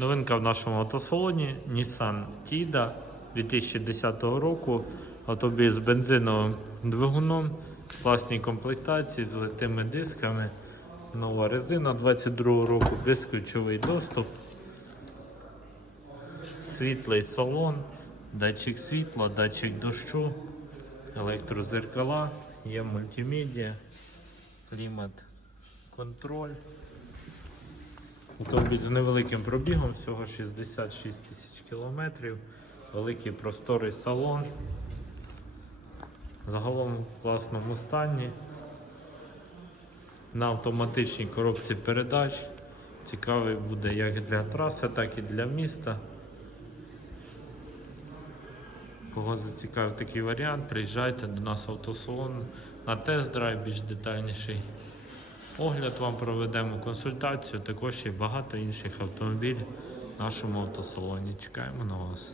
Новинка в нашому автосалоні Nissan Tiida 2010 року. Автомобіль з бензиновим двигуном, класній комплектації з литими дисками, нова резина 22 року, безключовий доступ, світлий салон, датчик світла, датчик дощу, електрозеркала, є мультимедіа, клімат, контроль. Автомобіль з невеликим пробігом, всього 66 тисяч кілометрів, великий просторий салон. Загалом в класному стані. На автоматичній коробці передач. Цікавий буде як для траси, так і для міста. Кого зацікавив такий варіант, приїжджайте до нас в автосалон на тест-драйв більш детальніший. Огляд вам проведемо консультацію, також є багато інших автомобілів в нашому автосалоні. Чекаємо на вас.